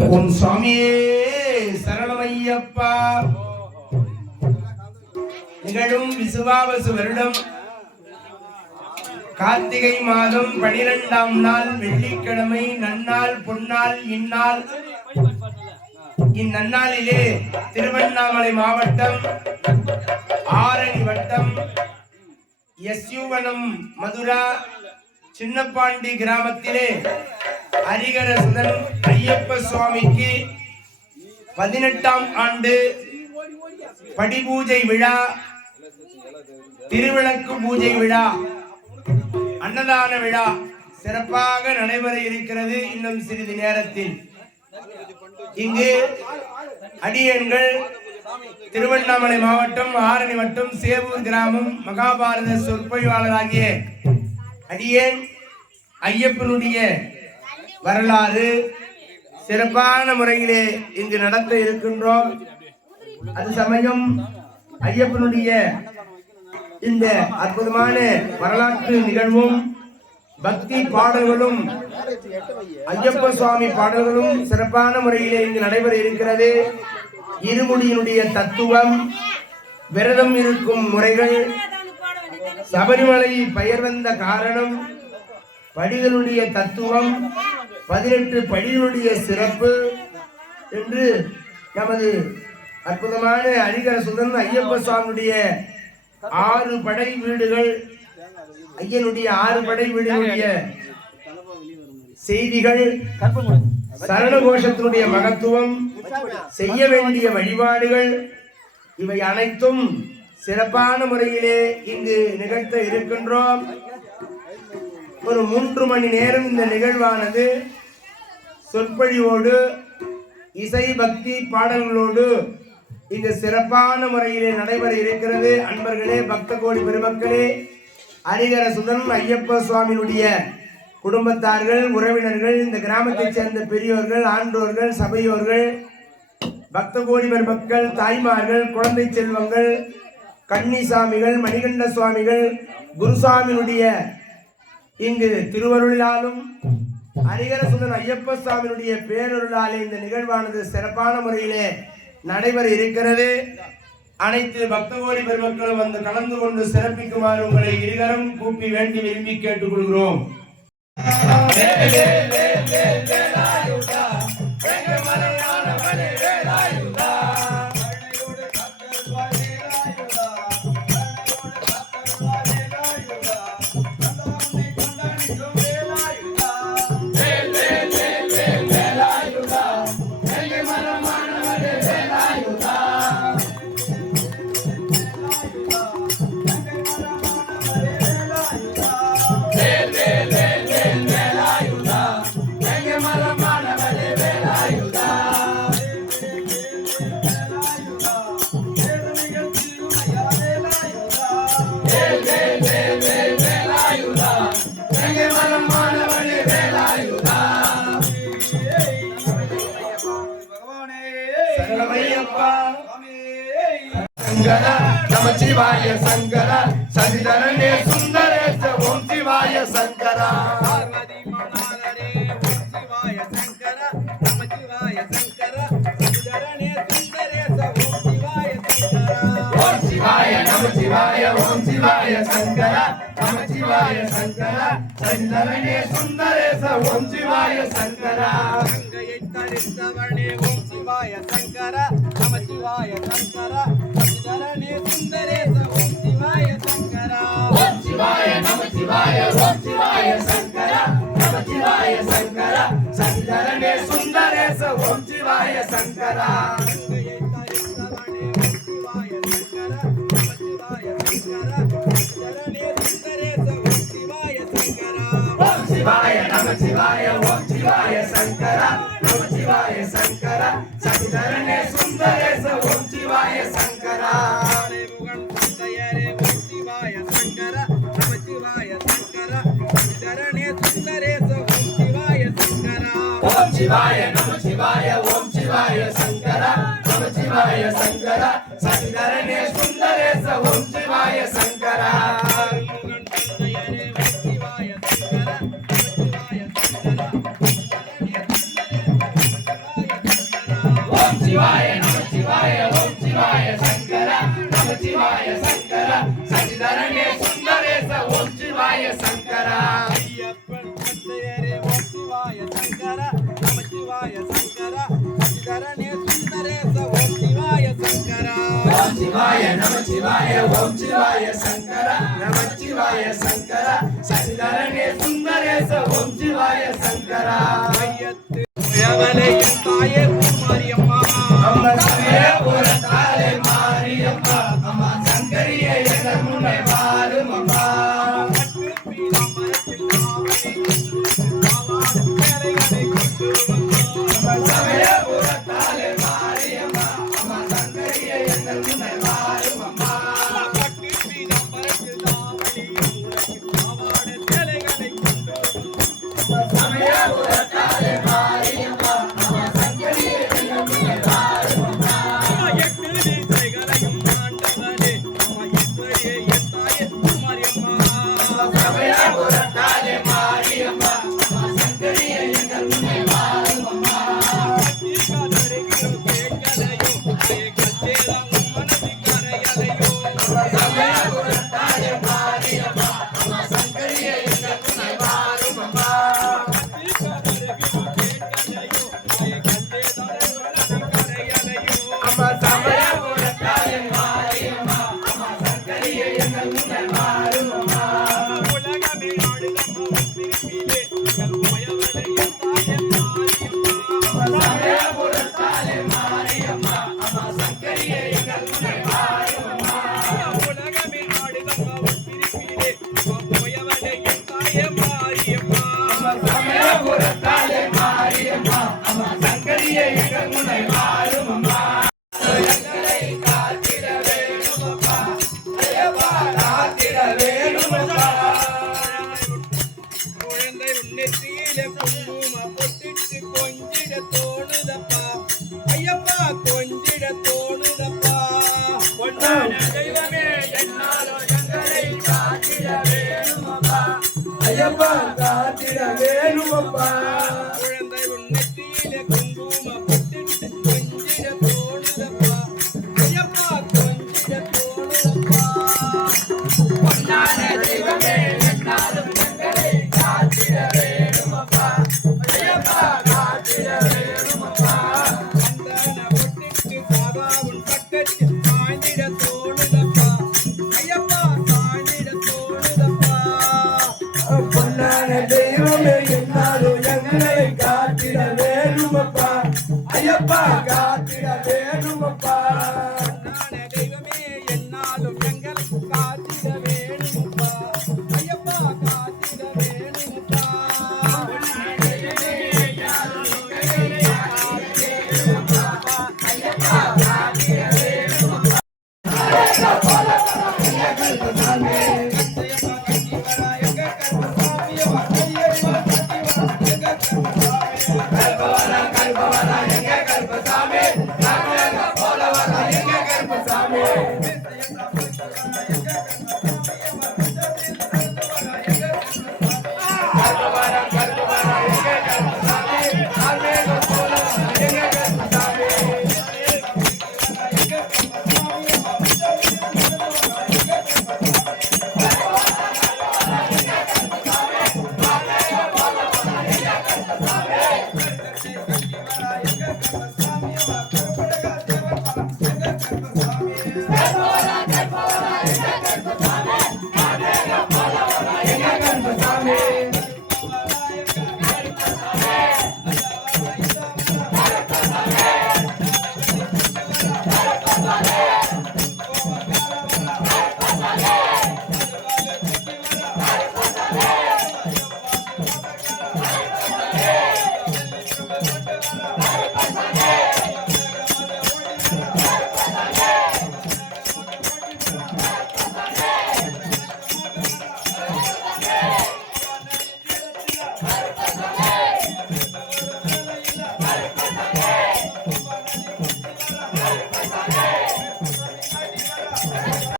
ஓம் சுவாமியே சரணமையப்பா. நிகழும் விசுவாவசு வருடம் கார்த்திகை மாதம் 12ஆம் நாள் வெள்ளிக்கிழமை நன்னாள் பொன்னாள் இந்நாள். இந்நன்னாளிலே திருவண்ணாமலை மாவட்டம் ஆரணி வட்டம் எஸ்யூவனம் மதுரா சின்னப்பாண்டி கிராமத்திலே ஹரிகர சுதன் ஐயப்ப சுவாமிக்கு 18ஆம் ஆண்டு படிபூஜை விழா, திருவிளக்கு பூஜை விழா, அன்னதான விழா சிறப்பாக நடைபெற இருக்கிறது. இன்னும் சிறிது நேரத்தில் இங்கு அடியன்கள் திருவண்ணாமலை மாவட்டம் ஆரணி வட்டம் சேவூர் கிராமம் மகாபாரத சொற்பொழிவாளராகிய அடியேன் ஐயப்பனுடைய வரலாறு சிறப்பான முறையிலே இங்கு நடத்த இருக்கின்றோம். அது சமயம் ஐயப்பனுடைய இந்த அற்புதமான வரலாற்று நிகழ்வும் பக்தி பாடல்களும் ஐயப்ப சுவாமி பாடல்களும் சிறப்பான முறையிலே இங்கு நடைபெற இருக்கிறது. இருமுடியினுடைய தத்துவம், விரதம் இருக்கும் முறைகள், சபரிமலை பெயர் வந்த காரணம், படிகளுடைய தத்துவம், 18 படிகளுடைய சிறப்பு என்று நமது அற்புதமான ஹரிகர சுதன் ஐயப்ப சுவாமியுடைய 6 படை வீடுகள், ஐயனுடைய 6 படை வீடுகளுடைய செய்திகள், சரண கோஷத்தினுடைய மகத்துவம், செய்ய வேண்டிய வழிபாடுகள், இவை அனைத்தும் சிறப்பான முறையிலே இங்கு நிகழ்த்த இருக்கின்றோம். ஒரு 3 மணி நேரம் இந்த நிகழ்வானது சொற்பொழிவோடு இசை பக்தி பாடல்களோடு இங்கு சிறப்பான முறையிலே நடைபெற இருக்கிறது. அன்பர்களே, பக்த கோடி பெருமக்களே, ஹரிகர சுதன் ஐயப்ப சுவாமியினுடைய குடும்பத்தார்கள், உறவினர்கள், இந்த கிராமத்தைச் சேர்ந்த பெரியோர்கள், ஆண்டோர்கள், சபையோர்கள், பக்த கோடி பெருமக்கள், தாய்மார்கள், குழந்தை செல்வங்கள், கன்னிசாமிகள், மணிகண்ட சுவாமிகள், குருசாமியினுடைய இங்கு திருவருளாலும் ஹரிகர சுதன் ஐயப்ப சுவாமியினுடைய பேரருளாலே இந்த நிகழ்வானது சிறப்பான முறையிலே நடைபெற இருக்கிறது. அனைத்து பக்த கோடி பெருமக்களும் வந்து கலந்து கொண்டு சிறப்பிக்குமாறு உங்களை இருகரம் கூப்பி வேண்டி விரும்பி கேட்டுக்கொள்கிறோம். நமச்சிவாய சங்கர சதிதரனே சுந்தரேச ஓம் சிவாய சங்கர ஓம் சிவாய நமச்சிவாய ஓம் சிவாய சங்கர நமச்சிவாய சங்கர சதிதரனே சுந்தரேச ஓம் சிவாய சங்கர கங்கையை தரித்தவனே ஓம் சிவாய சங்கர நமச்சிவாய சங்கர சதிதரனே சுந்தரேச ஓம் சிவாய சங்கர ஓம் சிவாய நமச்சிவாய ஓம் சிவாய சங்கர நமச்சிவாய சங்கர சதிதரனே சுந்தரேச ஓம் சிவாய சங்கர கங்கையை தரித்தவனே ஓம் சிவாய சங்கர நமச்சிவாய சங்கர சதிதரனே சுந்தரேச ஓம் சிவாய சங்கர ஓம் சிவாய நமச்சிவாய ஓம் சிவாய சங்கர நமச்சிவாய சங்கர சதிதரனே சுந்தரேச ஓம் சிவாய சங்கர முகன் தந்தையரே ஓம் சிவாய சங்கர நமச்சிவாய சங்கர சதிதரனே சுந்தரேச ஓம் சிவாய சங்கர ஓம் சிவாய நமச்சிவாய ஓம் சிவாய சங்கர நமச்சிவாய சங்கர சதிதரனே சுந்தரேச ஓம் சிவாய சங்கர முகன் தந்தையரே ஓம் சிவாய சங்கர நமச்சிவாய சங்கர சதிதரனே சுந்தரேச நமச்சிவாய நமச்சிவாய ஓம் சிவாய சங்கரா நமச்சிவாய சங்கரா சச்சிதானந்தே சுந்தரேச ஓம் சிவாய சங்கரா ஐயப்பன் தந்தையரே ஓம் சிவாய சங்கரா நமச்சிவாய சங்கரா சச்சிதானந்தே சுந்தரேச ஓம் சிவாய சங்கரா ஓம் சிவாய நமச்சிவாய ஓம் சிவாய சங்கரா நமச்சிவாய சங்கரா சச்சிதானந்தே சுந்தரேச ஓம் சிவாய சங்கரா ஐயத்து முயவலே என் தாயே மாரியம்மா அம்மா சமயபுரத்தாலே மாரியம்மா அம்மா சங்கரியே எங்கள் முன்னே வாரும் அம்மா பட்டு பீதாம்பரத்தில் நாவலே அம்மா சமயபுரத்தாலே மாரியம்மா அம்மா சங்கரியே எங்கள் முன்னே வாரும் அம்மா பட்டு பீதாம்பரத்தில் நாவலே நாவாட சேலைகளை கொண்டு சமயபுரத்தாலே மாரியம்மா அம்மா சங்கரியே எங்கள் முன்னே வாரும் அம்மா எட்டு திசைகளையும் ஆண்டவனே ஈஸ்வரியே என் தாயே மாரியம்மா சமயபுரத்தாலே மாரியம்மா அம்மா சங்கரியே எங்கள் முன்னே வாரும் அம்மா சமயபுரத்தாலே மாரியம்மா அம்மா சங்கரியே எங்கள் முன்னே வாரும் அம்மா அம்மா சமயபுரத்தாலே மாரியம்மா அம்மா சங்கரியே எங்கள் முன்னே வாரும் அம்மா சமயபுரத்தாலே மாரியம்மா அம்மா சங்கரியே எங்கள் முன்னே வாரும் அம்மா சமயபுரத்தாலே மாரியம்மா அம்மா சங்கரியே எங்கள் முன்னே வாரும் அம்மா எங்களை காத்திட வேணும் அப்பா ஐயப்பா காத்திட வேணும் அப்பா குழந்தை உன்னெற்றியிலே குங்கும பொட்டிட்டு கொஞ்சிட தோணுதப்பா ஐயப்பா கொஞ்சிட தோணுதப்பா பொன்னான தெய்வமே என்னாலும் எங்களை காத்திட வேணும் அப்பா ஐயப்பா காத்திட வேணும் அப்பா குழந்தை உன்னெற்றியிலே குங்கும பொட்டிட்டு கொஞ்சிட தோணுதப்பா ஐயப்பா கொஞ்சிட தோணுதப்பா பொன்னான தெய்வமே என்னாலும் எங்களை காத்திட வேணும் அப்பா ஐயப்பா காத்திட வேணும் அப்பா சந்தன பொட்டிட்டு சாதா உன் பக்கத்தில் சாய்ந்திட தோணுதப்பா ஐயப்பா சாய்ந்திட தோணுதப்பா பொன்னான தெய்வமே என்னாலும் எங்களை காத்திட வேணும் அப்பா ஐயப்பா காத்திட வேணும் அப்பா நானே தெய்வமே என்னாலும் எங்களை காத்திட வேணுமப்பா ஐயப்பா காத்திட வேணுமப்பா ஐயப்பா